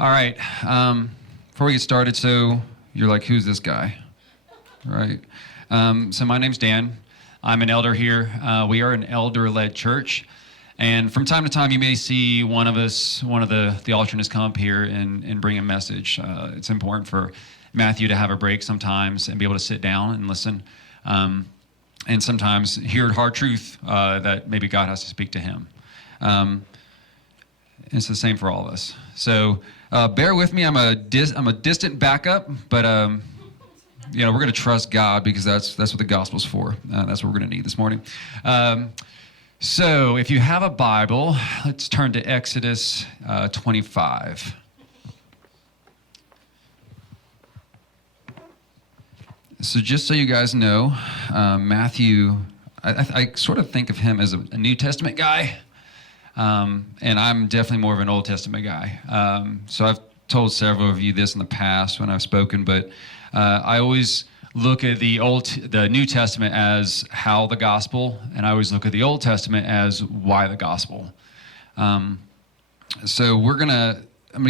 All right. Before we get started, so you're like, who's this guy? Right. So my name's Dan. I'm an elder here. We are an elder-led church. And from time to time, you may see one of the alternates come up here and bring a message. It's important for Matthew to have a break sometimes and be able to sit down and listen. And sometimes hear hard truth that maybe God has to speak to him. It's the same for all of us. So bear with me. I'm a distant backup, but we're going to trust God because that's what the gospel's for. That's what we're going to need this morning. So if you have a Bible, let's turn to Exodus 25. So just so you guys know, Matthew, I sort of think of him as a New Testament guy. And I'm definitely more of an Old Testament guy. So I've told several of you this in the past when I've spoken, but I always look at the New Testament as how the gospel, and I always look at the Old Testament as why the gospel. So I'm gonna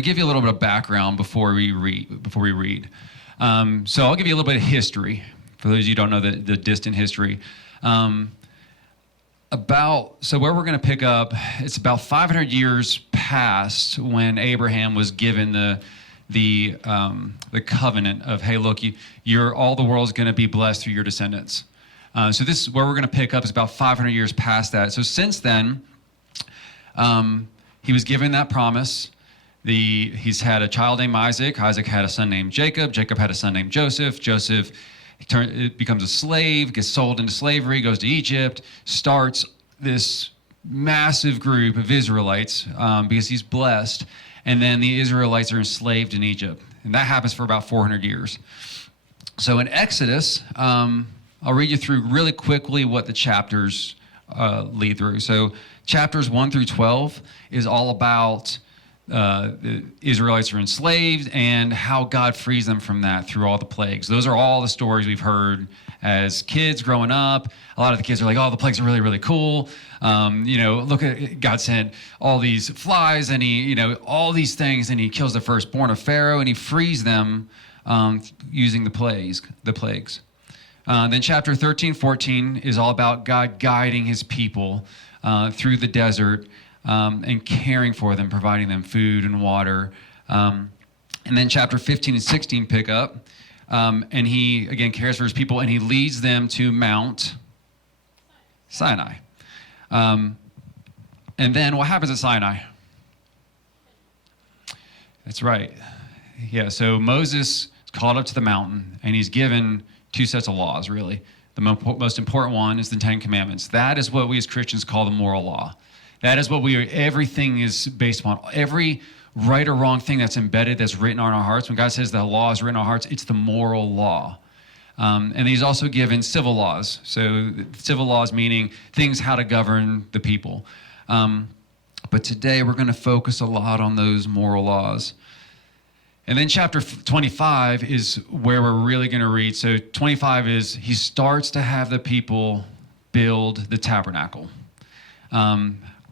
give you a little bit of background before we read. So I'll give you a little bit of history for those of you who don't know the distant history. So where we're going to pick up, it's about 500 years past when Abraham was given the covenant of, hey, look, all the world's going to be blessed through your descendants. So this is where we're going to pick up is about 500 years past that. So since then, he was given that promise. He's had a child named Isaac. Isaac had a son named Jacob. Jacob had a son named Joseph. Joseph becomes a slave, gets sold into slavery, goes to Egypt, starts this massive group of Israelites because he's blessed. And then the Israelites are enslaved in Egypt. And that happens for about 400 years. So in Exodus, I'll read you through really quickly what the chapters lead through. So chapters 1 through 12 is all about the Israelites are enslaved and how God frees them from that through all the plagues. Those are all the stories we've heard as kids growing up. A lot of the kids are like, oh, the plagues are really, really cool. Look at God sent all these flies and all these things, and he kills the firstborn of Pharaoh and he frees them using the plagues. Then chapter 13, 14 is all about God guiding his people through the desert and caring for them, providing them food and water. And then chapter 15 and 16 pick up, and he, again, cares for his people, and he leads them to Mount Sinai. And then what happens at Sinai? That's right. Yeah, so Moses is called up to the mountain, and he's given two sets of laws, really. The most important one is the Ten Commandments. That is what we as Christians call the moral law. That is what everything is based upon. Every right or wrong thing that's embedded, that's written on our hearts. When God says the law is written on our hearts, it's the moral law. And he's also given civil laws. So civil laws meaning things how to govern the people. But today we're going to focus a lot on those moral laws. And then chapter 25 is where we're really going to read. So 25 is he starts to have the people build the tabernacle.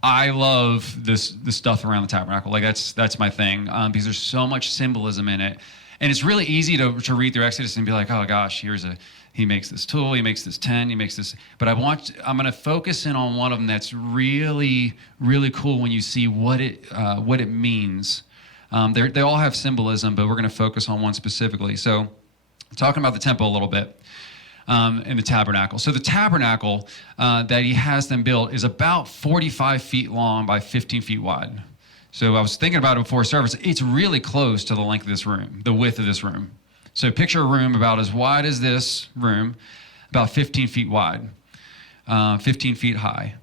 I love the stuff around the tabernacle. Like that's my thing because there's so much symbolism in it, and it's really easy to read through Exodus and be like, oh gosh, he makes this tool, he makes this tent, he makes this. But I'm going to focus in on one of them that's really, really cool when you see what it means. They all have symbolism, but we're going to focus on one specifically. So, talking about the temple a little bit. In the tabernacle. So the tabernacle that he has them build is about 45 feet long by 15 feet wide. So I was thinking about it before service. It's really close to the length of this room, the width of this room. So picture a room about as wide as this room, about 15 feet wide, 15 feet high.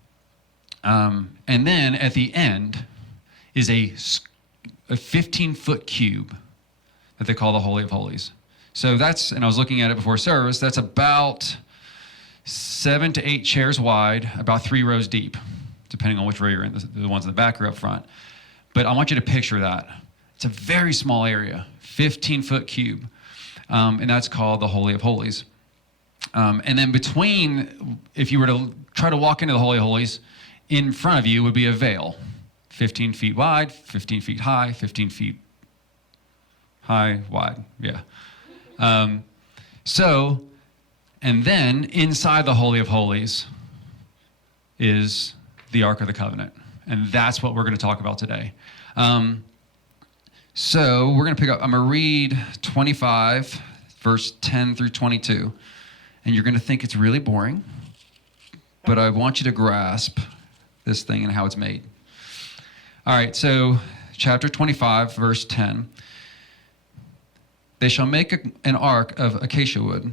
And then at the end is a 15-foot cube that they call the Holy of Holies. So and I was looking at it before service, that's about 7 to 8 chairs wide, about 3 rows deep, depending on which row you're in, the ones in the back or up front. But I want you to picture that. It's a very small area, 15-foot cube, and that's called the Holy of Holies. And then if you were to try to walk into the Holy of Holies, in front of you would be a veil, 15 feet wide, 15 feet high, 15 feet high, wide. Yeah. And then inside the Holy of Holies is the Ark of the Covenant. And that's what we're going to talk about today. So we're going to I'm going to read 25, verse 10 through 22. And you're going to think it's really boring, but I want you to grasp this thing and how it's made. All right, so chapter 25, verse 10. They shall make an ark of acacia wood.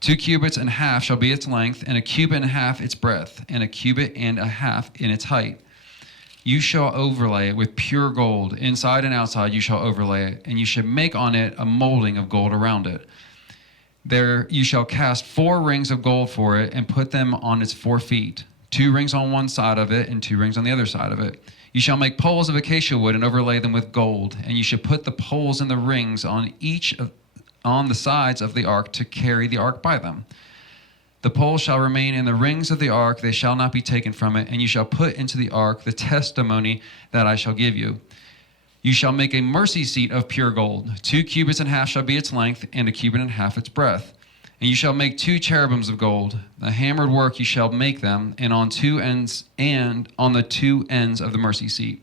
2 cubits and a half shall be its length, and a cubit and a half its breadth, and a cubit and a half in its height. You shall overlay it with pure gold. Inside and outside you shall overlay it, and you shall make on it a molding of gold around it. There you shall cast 4 rings of gold for it, and put them on its 4 feet, 2 rings on one side of it, and 2 rings on the other side of it. You shall make poles of acacia wood and overlay them with gold, and you shall put the poles and the rings on the sides of the ark to carry the ark by them. The poles shall remain in the rings of the ark, they shall not be taken from it, and you shall put into the ark the testimony that I shall give you. You shall make a mercy seat of pure gold. 2 cubits and a half shall be its length, and a cubit and a half its breadth. And you shall make 2 cherubims of gold. The hammered work you shall make them, and on the 2 ends of the mercy seat.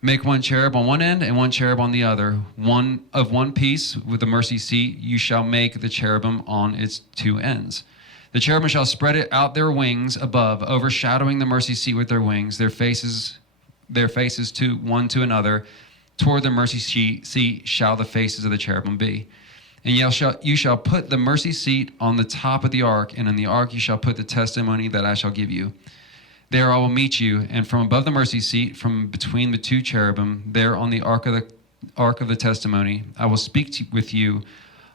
Make 1 cherub on one end and 1 cherub on the other. One piece with the mercy seat you shall make the cherubim on its 2 ends. The cherubim shall spread it out their wings above, overshadowing the mercy seat with their wings, their faces to one to another. Toward the mercy seat shall the faces of the cherubim be. And you shall put the mercy seat on the top of the ark, and in the ark you shall put the testimony that I shall give you. There I will meet you, and from above the mercy seat, from between the 2 cherubim, there on the ark of the testimony, I will speak with you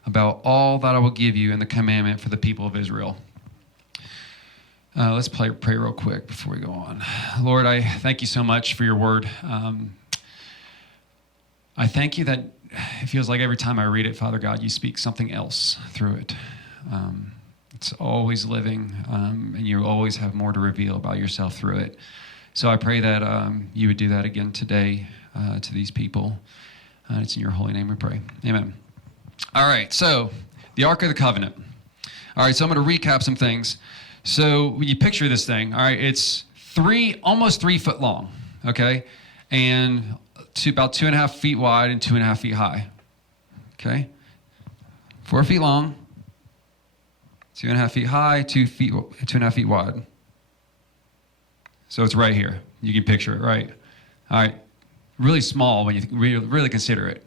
about all that I will give you in the commandment for the people of Israel. Let's pray real quick before we go on. Lord, I thank you so much for your word. I thank you that it feels like every time I read it, Father God, you speak something else through it. It's always living, and you always have more to reveal about yourself through it. So I pray that you would do that again today to these people. It's in your holy name we pray. Amen. All right, so the Ark of the Covenant. All right, so I'm going to recap some things. So when you picture this thing, all right, it's almost 3 foot long, okay, and about 2.5 feet wide and 2.5 feet high, okay, 4 feet long, 2.5 feet high, 2.5 feet wide. So it's right here. You can picture it, right? All right, really small when you really consider it.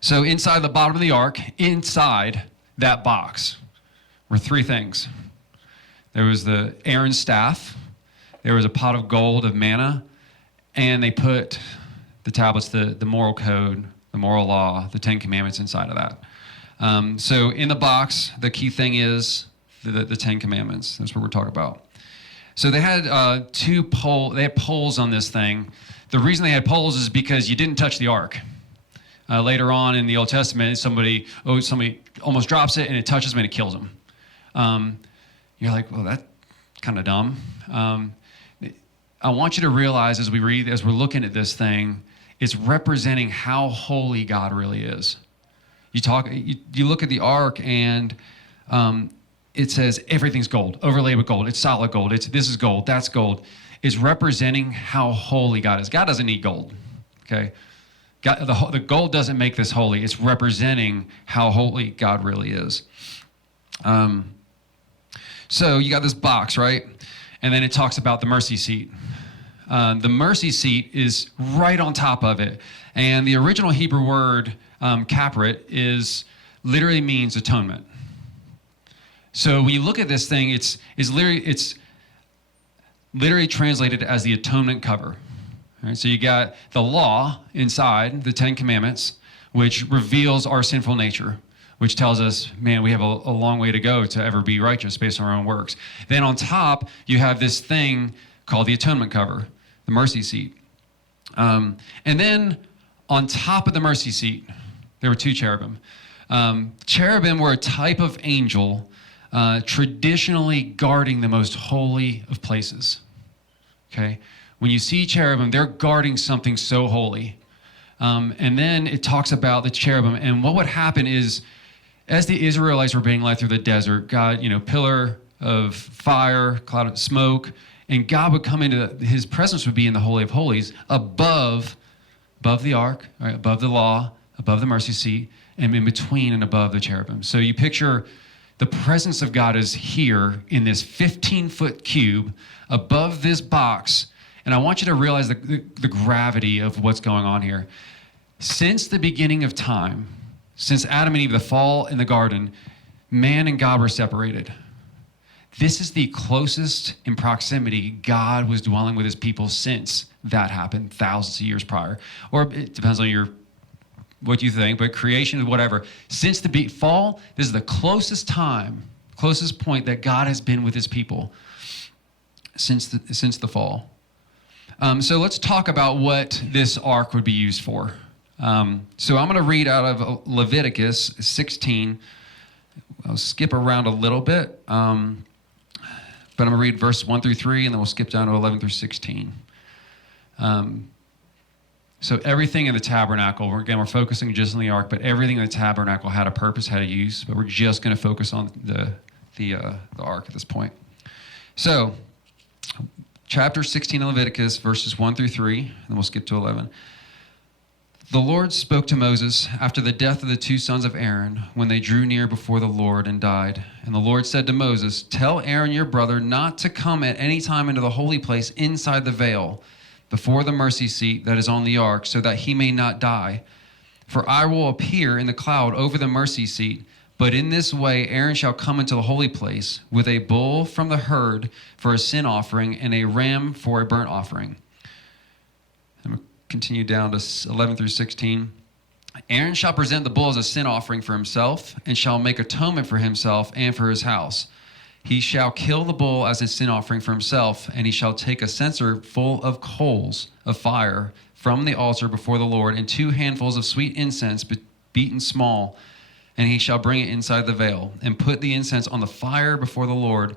So inside the bottom of the ark, inside that box, were 3 things. There was the Aaron's staff, there was a pot of gold of manna, and they put the tablets, the moral code, the moral law, the 10 commandments inside of that. So in the box, the key thing is the 10 commandments. That's what we're talking about. So they had they had poles on this thing. The reason they had poles is because you didn't touch the ark. Later on in the Old Testament, somebody almost drops it and it touches them and it kills them. You're like, well, that's kind of dumb. I want you to realize as we're looking at this thing, it's representing how holy God really is. You look at the ark and it says everything's gold, overlaid with gold. It's solid gold. This is gold, that's gold. It's representing how holy God is. God doesn't need gold, okay? The gold doesn't make this holy. It's representing how holy God really is. So you got this box, right? And then it talks about the mercy seat. The mercy seat is right on top of it. And the original Hebrew word, kapret, literally means atonement. So when you look at this thing, it's literally translated as the atonement cover. All right, so you got the law inside, the 10 commandments, which reveals our sinful nature, which tells us, man, we have a long way to go to ever be righteous based on our own works. Then on top, you have this thing called the atonement cover, the mercy seat. And then on top of the mercy seat, there were 2 cherubim. Cherubim were a type of angel traditionally guarding the most holy of places. Okay? When you see cherubim, they're guarding something so holy. And then it talks about the cherubim. And what would happen is, as the Israelites were being led through the desert, God, pillar of fire, cloud of smoke, and God would come into, his presence would be in the Holy of Holies above the ark, right, above the law, above the mercy seat, and in between and above the cherubim. So you picture the presence of God is here in this 15-foot cube above this box. And I want you to realize the gravity of what's going on here. Since the beginning of time, since Adam and Eve, the fall in the garden, man and God were separated. This is the closest in proximity God was dwelling with his people since that happened thousands of years prior. Or it depends on what you think, but creation, whatever. Since the fall, this is the closest point that God has been with his people since the fall. So let's talk about what this ark would be used for. So I'm going to read out of Leviticus 16. I'll skip around a little bit, but I'm going to read verse 1 through 3, and then we'll skip down to 11 through 16. So everything in the tabernacle, we're focusing just on the ark, but everything in the tabernacle had a purpose, had a use, but we're just going to focus on the ark at this point. So chapter 16 of Leviticus, verses 1 through 3, and then we'll skip to 11. The Lord spoke to Moses after the death of the two sons of Aaron, when they drew near before the Lord and died. And the Lord said to Moses, "Tell Aaron your brother not to come at any time into the holy place inside the veil, before the mercy seat that is on the ark, so that he may not die. For I will appear in the cloud over the mercy seat. But in this way Aaron shall come into the holy place with a bull from the herd for a sin offering and a ram for a burnt offering." I'm going to continue down to 11 through 16. "Aaron shall present the bull as a sin offering for himself, and shall make atonement for himself and for his house. He shall kill the bull as a sin offering for himself, and he shall take a censer full of coals of fire from the altar before the Lord, and 2 handfuls of sweet incense beaten small, and he shall bring it inside the veil, and put the incense on the fire before the Lord,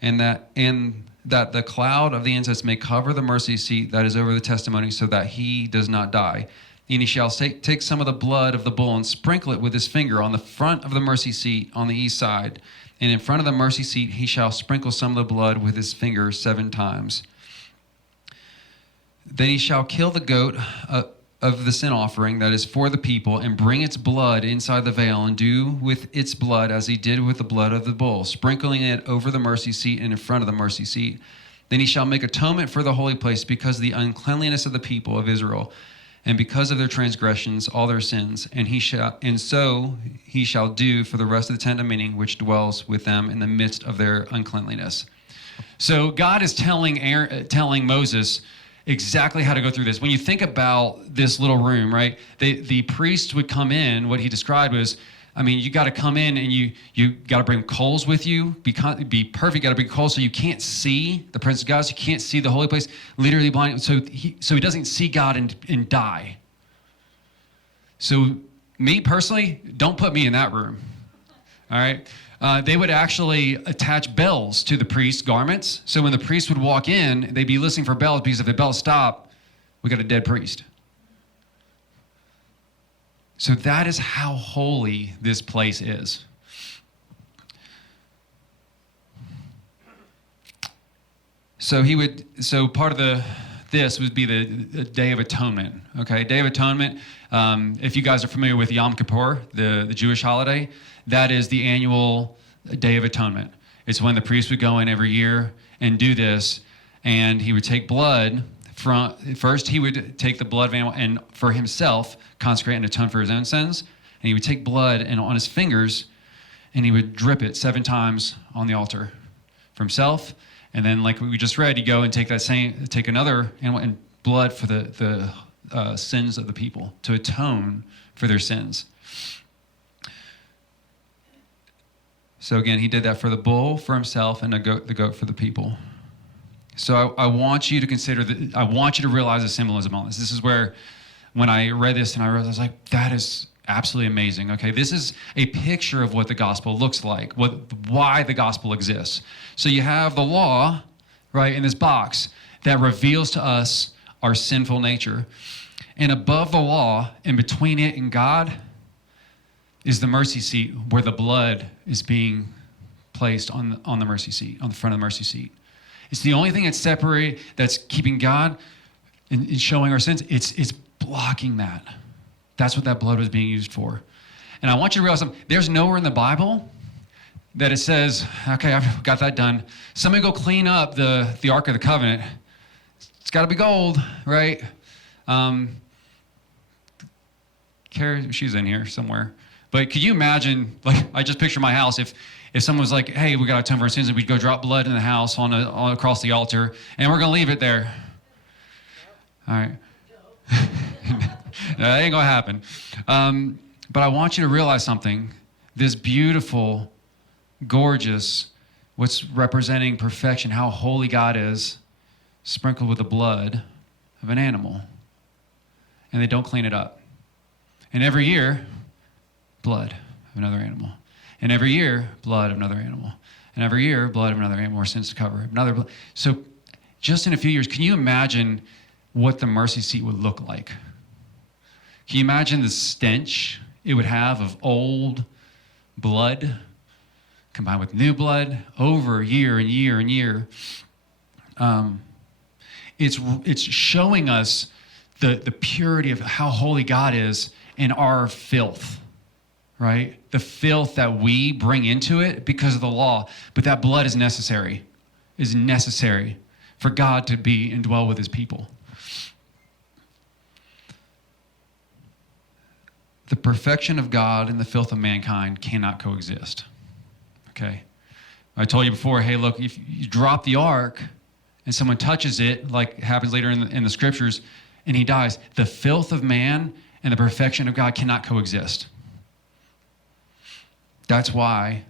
and that the cloud of the incense may cover the mercy seat that is over the testimony, so that he does not die. And he shall take some of the blood of the bull and sprinkle it with his finger on the front of the mercy seat on the east side. And in front of the mercy seat he shall sprinkle some of the blood with his finger 7 times. Then he shall kill the goat of the sin offering that is for the people, and bring its blood inside the veil, and do with its blood as he did with the blood of the bull, sprinkling it over the mercy seat and in front of the mercy seat. Then he shall make atonement for the holy place because of the uncleanliness of the people of Israel, and because of their transgressions, all their sins. And so he shall do for the rest of the tent of meeting, which dwells with them in the midst of their uncleanliness. So God is telling Moses exactly how to go through this. When you think about this little room, right? The priest would come in. What he described was, you got to come in and you got to bring coals with you. Be perfect. You got to bring coals so you can't see the presence of God. So you can't see the holy place. Literally blind. So he doesn't see God and die. So me personally, don't put me in that room. All right. They would actually attach bells to the priest's garments. So when the priest would walk in, they'd be listening for bells, because if the bells stop, we got a dead priest. So that is how holy this place is. So part of this would be the Day of Atonement. Okay, Day of Atonement. If you guys are familiar with Yom Kippur, the Jewish holiday, that is the annual Day of Atonement. It's when the priest would go in every year and do this, and he would take blood. First, he would take the blood of animal and for himself consecrate and atone for his own sins. And he would take blood and on his fingers, and he would drip it 7 times on the altar for himself. And then, like we just read, he'd go and take another animal and blood for the sins of the people, to atone for their sins. So again, he did that for the bull for himself and the goat for the people. So I want you to consider I want you to realize the symbolism on this. This is where, when I read this and I realized, I was like, that is absolutely amazing. Okay, this is a picture of what the gospel looks like, why the gospel exists. So you have the law, right, in this box that reveals to us our sinful nature. And above the law, and between it and God, is the mercy seat where the blood is being placed on the mercy seat, on the front of the mercy seat. It's the only thing that's keeping God and showing our sins. It's blocking that. That's what that blood was being used for. And I want you to realize something. There's nowhere in the Bible that it says, okay, I've got that done. Somebody go clean up the Ark of the Covenant. It's got to be gold, right? Carrie, she's in here somewhere. But could you imagine, like, I just picture my house, if someone was like, hey, we got to atone for our sins, and we'd go drop blood in the house on across the altar, and we're going to leave it there. All right. That ain't going to happen. But I want you to realize something. This beautiful, gorgeous, what's representing perfection, how holy God is, sprinkled with the blood of an animal. And they don't clean it up. And every year, blood of another animal. And every year, blood of another animal. And every year, blood of another animal, more sins to cover. So just in a few years, can you imagine what the mercy seat would look like? Can you imagine the stench it would have of old blood combined with new blood over year and year and year? It's showing us the purity of how holy God is in our filth, right? The filth that we bring into it because of the law. But that blood is necessary for God to be and dwell with his people. The perfection of God and the filth of mankind cannot coexist, okay? I told you before, hey, look, if you drop the ark and someone touches it, like happens later in the scriptures, and he dies, the filth of man and the perfection of God cannot coexist. That's why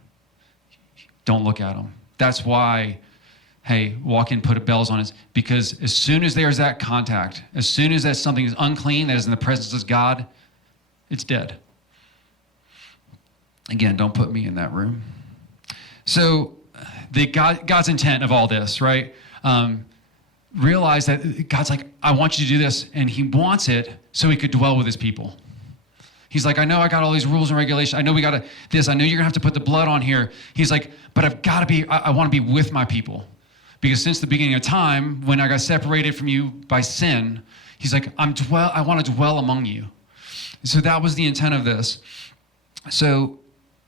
don't look at them. That's why, hey, walk in, put bells on it. Because as soon as there's that contact, as soon as that something is unclean, that is in the presence of God, it's dead. Again, don't put me in that room. So God's intent of all this, right? Realize that God's like, I want you to do this, and he wants it so he could dwell with his people. He's like, I know I got all these rules and regulations. I know we got to this. I know you're going to have to put the blood on here. He's like, but I've got to be, I want to be with my people. Because since the beginning of time, when I got separated from you by sin, he's like, I want to dwell among you. So that was the intent of this. So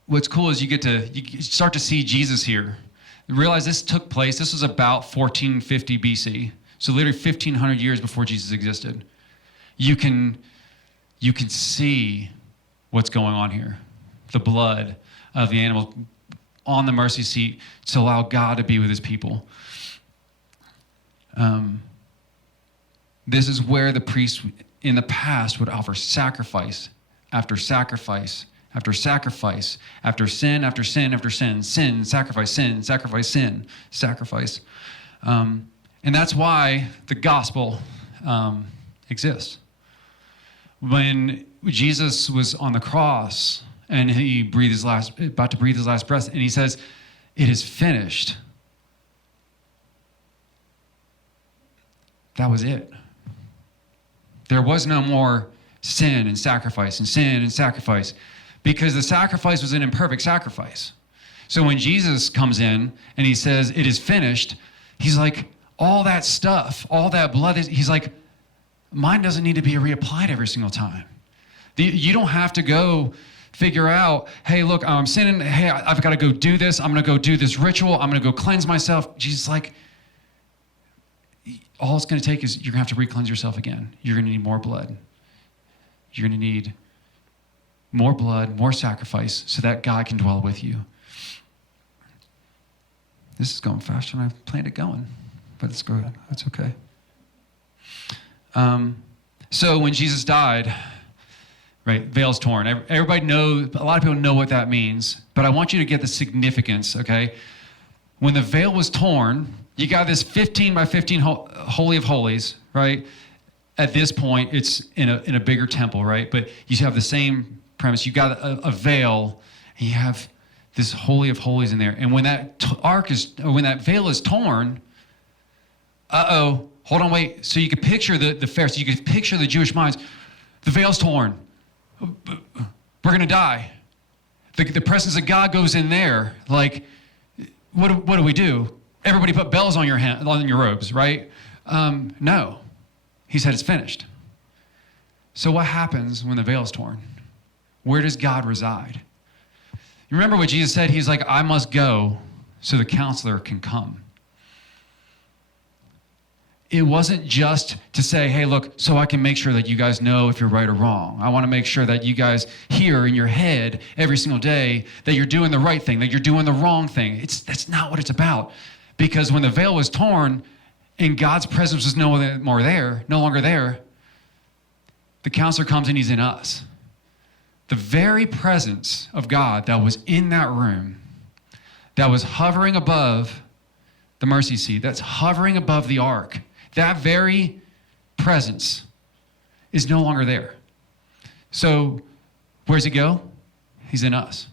what's cool is you start to see Jesus here. Realize this took place, this was about 1450 BC. So literally 1,500 years before Jesus existed. You can see what's going on here. The blood of the animal on the mercy seat to allow God to be with his people. This is where the priests in the past would offer sacrifice after sacrifice after sacrifice, after sin, after sin, after sin, sin, sacrifice, sin, sacrifice, sin, sacrifice. And that's why the gospel exists. When Jesus was on the cross and he about to breathe his last breath, and he says, "It is finished." That was it. There was no more sin and sacrifice and sin and sacrifice, because the sacrifice was an imperfect sacrifice. So when Jesus comes in and he says, "It is finished," he's like, all that stuff, all that blood, he's like, mine doesn't need to be reapplied every single time. You don't have to go figure out, hey, look, I'm sinning. Hey, I've got to go do this. I'm going to go do this ritual. I'm going to go cleanse myself. Jesus is like, all it's going to take is you're going to have to re-cleanse yourself again. You're going to need more blood. You're going to need more blood, more sacrifice, so that God can dwell with you. This is going faster than I planned it going, but it's good. That's okay. So when Jesus died, right, veil's torn. Everybody knows, a lot of people know what that means, but I want you to get the significance, okay? When the veil was torn, you got this 15 by 15 Holy of Holies, right? At this point, it's in a bigger temple, right? But you have the same premise. You got a veil, and you have this Holy of Holies in there. And when that veil is torn, Hold on, wait. So you could picture the Pharisees, you could picture the Jewish minds. The veil's torn. We're going to die. The presence of God goes in there. Like, what do we do? Everybody put bells on your robes, right? No. He said it's finished. So what happens when the veil's torn? Where does God reside? You remember what Jesus said? He's like, I must go so the counselor can come. It wasn't just to say, hey, look, so I can make sure that you guys know if you're right or wrong. I want to make sure that you guys hear in your head every single day that you're doing the right thing, that you're doing the wrong thing. That's not what it's about. Because when the veil was torn and God's presence was no longer there, the counselor comes and he's in us. The very presence of God that was in that room, that was hovering above the mercy seat, that's hovering above the ark, that very presence is no longer there. So where's he go? He's in us.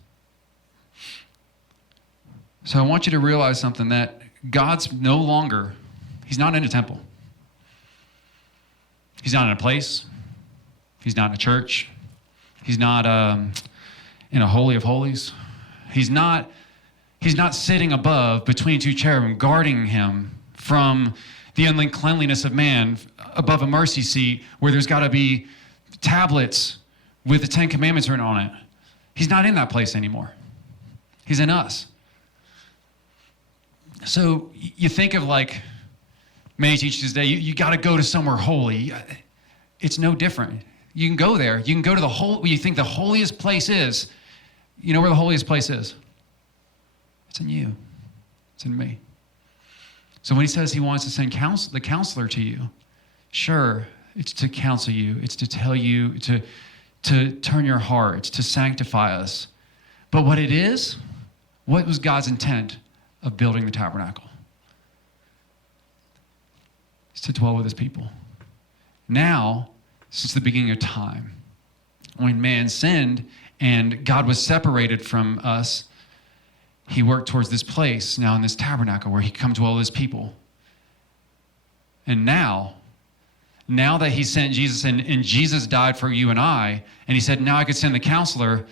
So I want you to realize something, that God's no longer, he's not in a temple. He's not in a place. He's not in a church. He's not in a Holy of Holies. He's not sitting above between two cherubim, guarding him from the uncleanliness of man, above a mercy seat where there's got to be tablets with the 10 Commandments written on it. He's not in that place anymore. He's in us. So you think of like many teachers today, you got to go to somewhere holy. It's no different. You can go there. You can go to where you think the holiest place is. You know where the holiest place is? It's in you. It's in me. So when he says he wants to send the counselor to you, sure, it's to counsel you. It's to tell you to turn your heart. It's to sanctify us. But what was God's intent of building the tabernacle? It's to dwell with his people. Now, since the beginning of time, when man sinned and God was separated from us, he worked towards this place now in this tabernacle where he could come dwell with his people. And now that he sent Jesus and Jesus died for you and I, and he said, now I could send the counselor,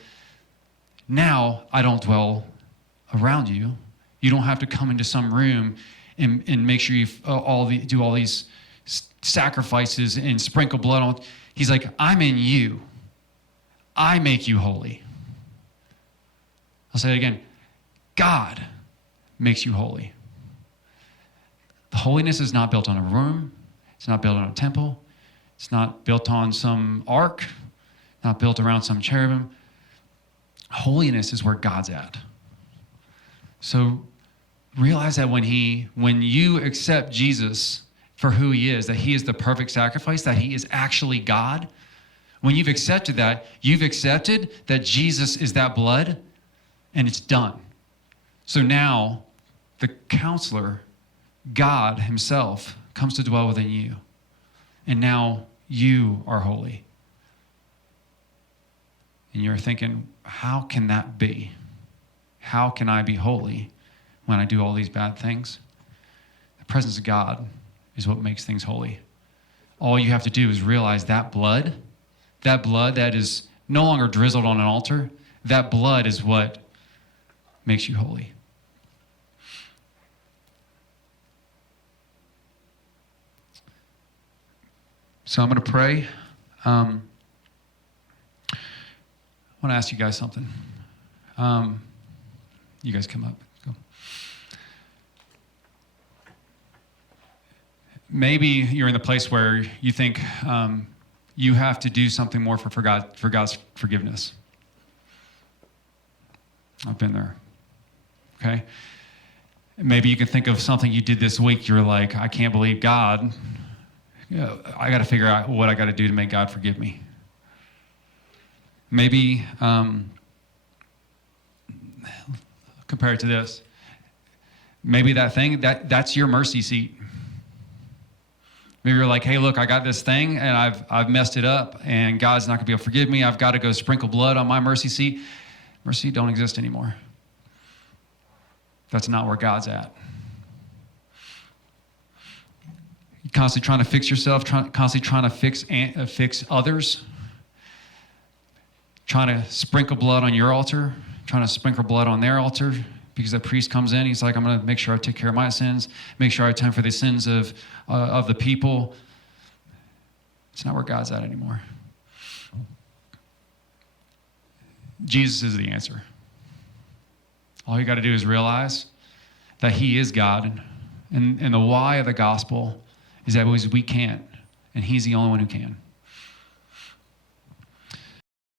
now I don't dwell around you. You don't have to come into some room and make sure you do all these sacrifices and sprinkle blood on. He's like, I'm in you. I make you holy. I'll say it again. God makes you holy. The holiness is not built on a room. It's not built on a temple. It's not built on some ark, not built around some cherubim. Holiness is where God's at. So realize that when you accept Jesus for who he is, that he is the perfect sacrifice, that he is actually God, when you've accepted that, you've accepted that Jesus is that blood, and it's done. So now the counselor, God himself, comes to dwell within you. And now you are holy. And you're thinking, how can that be? How can I be holy when I do all these bad things? The presence of God is what makes things holy. All you have to do is realize that blood that is no longer drizzled on an altar, that blood is what makes you holy. So I'm going to pray. I want to ask you guys something. You guys come up. Go. Maybe you're in the place where you think you have to do something more for God's forgiveness. I've been there. Okay? Maybe you can think of something you did this week. You're like, I can't believe God. I got to figure out what I got to do to make God forgive me. Maybe compare it to this. Maybe that thing, that's your mercy seat. Maybe you're like, hey, look, I got this thing and I've messed it up and God's not going to be able to forgive me. I've got to go sprinkle blood on my mercy seat. Mercy don't exist anymore. That's not where God's at. constantly trying to fix yourself, constantly trying to fix others, trying to sprinkle blood on your altar, trying to sprinkle blood on their altar, because the priest comes in, he's like, I'm going to make sure I take care of my sins, make sure I atone for the sins of the people. It's not where God's at anymore. Jesus is the answer. All you got to do is realize that he is God, and the why of the gospel is that we can't, and he's the only one who can.